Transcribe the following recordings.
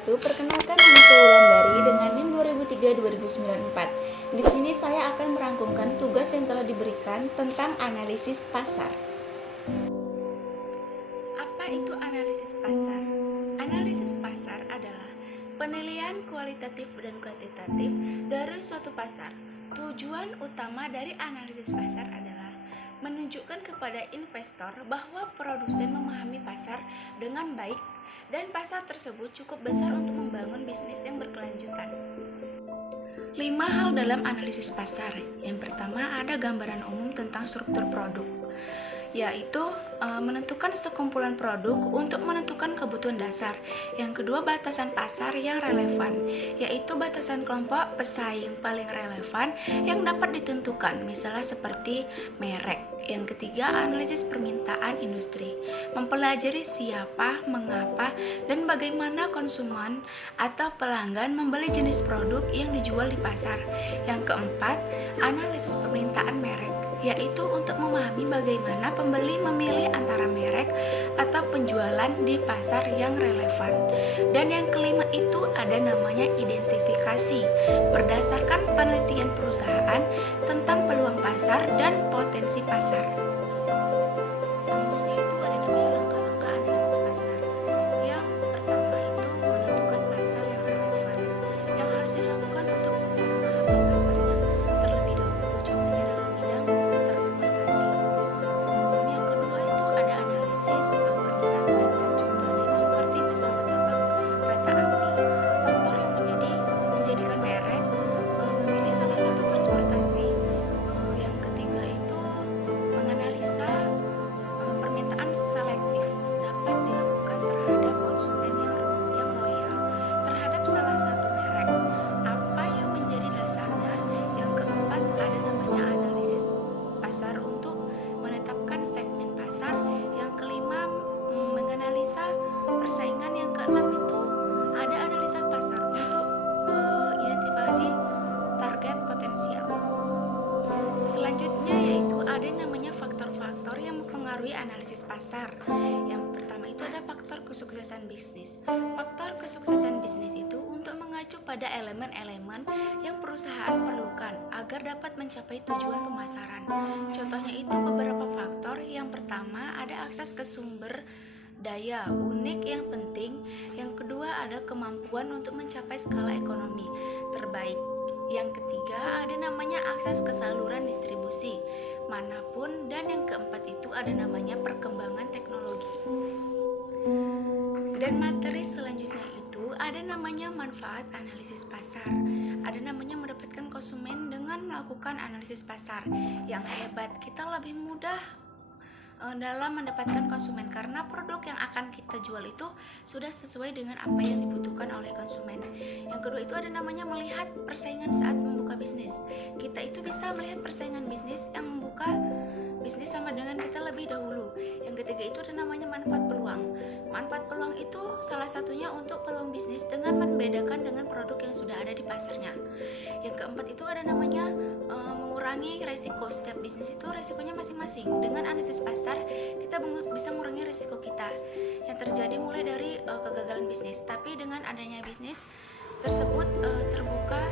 wabarakatuh. Perkenalkan, nama saya Wulandari dengan NIM 2003-2094. Di sini saya akan merangkumkan tugas yang telah diberikan tentang analisis pasar. Apa itu analisis pasar? Analisis pasar adalah penilaian kualitatif dan kuantitatif dari suatu pasar. Tujuan utama dari analisis pasar adalah menunjukkan kepada investor bahwa produsen memahami pasar dengan baik dan pasar tersebut cukup besar untuk membangun bisnis yang berkelanjutan. 5 hal dalam analisis pasar. Yang pertama, ada gambaran umum tentang struktur produk, yaitu menentukan sekumpulan produk untuk menentukan kebutuhan dasar. Yang kedua, batasan pasar yang relevan, yaitu batasan kelompok pesaing paling relevan yang dapat ditentukan, misalnya seperti merek. Yang ketiga, analisis permintaan industri, mempelajari siapa, mengapa, dan bagaimana konsumen atau pelanggan membeli jenis produk yang dijual di pasar. Yang keempat, analisis permintaan merek, yaitu untuk memahami bagaimana pembeli memilih antara merek atau penjualan di pasar yang relevan. Dan yang kelima itu ada namanya identifikasi, berdasarkan penelitian perusahaan tentang peluang pasar dan potensi pasar. Selanjutnya itu ada namanya langkah-langkah analisis pasar. Yang pertama itu menentukan pasar yang relevan, yang harus dilakukan untuk memahami pasarnya terlebih dahulu, contohnya dalam bidang transportasi. Yang kedua itu ada analisis permintaan primer, contohnya itu seperti pesawat terbang, kereta api. Faktor yang menjadikan merek memilih salah satu transportasi. Yang ketiga itu menganalisa permintaan selektif, dapat dilakukan terhadap konsumen yang loyal terhadap salah satu merek. Apa yang menjadi dasarnya? Yang keempat ada namanya analisis pasar untuk menetapkan segmen pasar. Yang kelima menganalisa persaingan. Yang keenam itu ada analisa pasar untuk identifikasi target potensial. Selanjutnya yaitu ada namanya faktor-faktor yang mempengaruhi analisis pasar. Yang pertama itu ada faktor kesuksesan bisnis. Faktor kesuksesan bisnis itu untuk mengacu pada elemen-elemen yang perusahaan perlukan agar dapat mencapai tujuan pemasaran. Contohnya itu beberapa faktor. Yang pertama ada akses ke sumber daya unik yang penting. Yang kedua ada kemampuan untuk mencapai skala ekonomi terbaik. Yang ketiga ada namanya akses ke saluran distribusi manapun. Dan yang keempat itu ada namanya perkembangan teknologi. Dan materi selanjutnya itu ada namanya manfaat analisis pasar. Ada namanya mendapatkan konsumen dengan melakukan analisis pasar. Yang hebat, kita lebih mudah dalam mendapatkan konsumen karena produk yang akan kita jual itu sudah sesuai dengan apa yang dibutuhkan oleh konsumen. Yang kedua itu ada namanya melihat persaingan saat membuka bisnis. Kita itu bisa melihat persaingan bisnis yang membuka bisnis sama dengan kita lebih dahulu. Yang ketiga itu ada namanya manfaat peluang. Manfaat peluang itu salah satunya untuk peluang bisnis dengan membedakan dengan produk yang sudah ada di pasarnya. Yang keempat itu ada namanya mengurangi resiko. Setiap bisnis itu resikonya masing-masing. Dengan analisis pasar kita bisa mengurangi resiko kita yang terjadi mulai dari kegagalan bisnis. Tapi dengan adanya bisnis tersebut terbuka,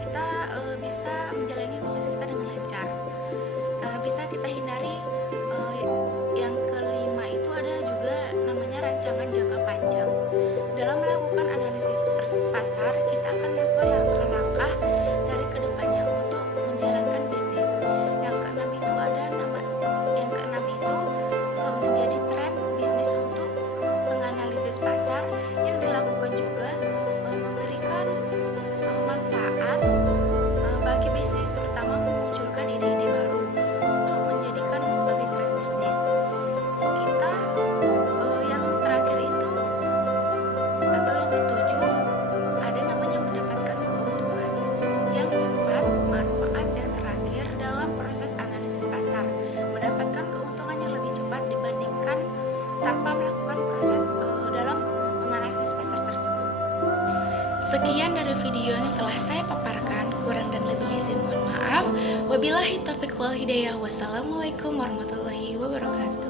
kita bisa menjalani bisnis kita dengan lancar. Bisa kita hindari. Yang kelima itu ada juga namanya rancangan jangka panjang. Dalam melakukan analisis pasar, kita akan melakukan langkah-langkah dari kedepannya untuk menjalankan bisnis. Yang keenam itu menjadi tren bisnis untuk menganalisis pasar yang dilakukan juga memberikan manfaat bagi bisnis, terutama memunculkan ide-ide baru untuk menjadikan sebagai tren bisnis. Kita yang terakhir itu atau yang ketujuh ada namanya mendapatkan keuntungan yang cepat. Manfaat yang terakhir dalam proses analisis pasar, mendapatkan keuntungan yang lebih cepat dibandingkan tanpa melakukan proses dalam menganalisis pasar tersebut. Sekian dari video yang telah saya paparkan, kurang dan lebihnya saya mohon maaf. Wabillahi taufiq wal hidayah. Wassalamualaikum warahmatullahi wabarakatuh.